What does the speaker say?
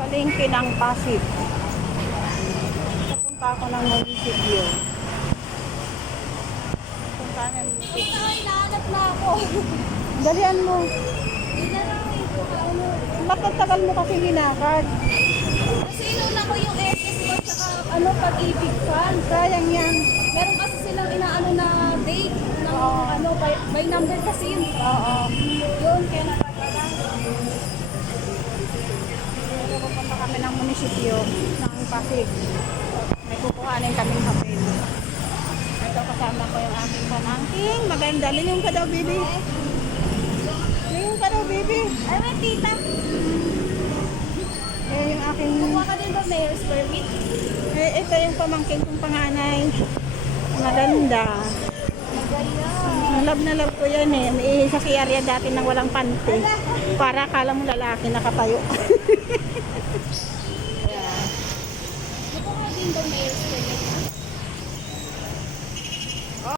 Palengke ng Pasig. Papunta ako ng munisipyo. Punta ng munisipyo. Ay, nahanap na ako. Dalian mo. Hindi na lang ito. Ano? Bakit tagal mo kasi linakad? Kasi inuna ko yung SS ko tsaka pag-ibig fan. Sayang yan. Meron kasi silang inaano na date ng by number kasi yun. Oo. Yun, kaya napagala. Pero pupunta kami ng munisipyo ng Pasig. May kukuhanin kaming papel. Ito kasama ko yung aking pamangking. Maganda. Lingon ka daw, baby. Lingon ka daw, baby. Ay, may tita. Eh, yung aking... Kuha ka din ba mayor's permit? Eh, ito yung pamangking kong panganay. Maganda. Maganda. Na love ko yan eh. May sa area dati nang walang pante. Para akala mo lalaki nakatayo.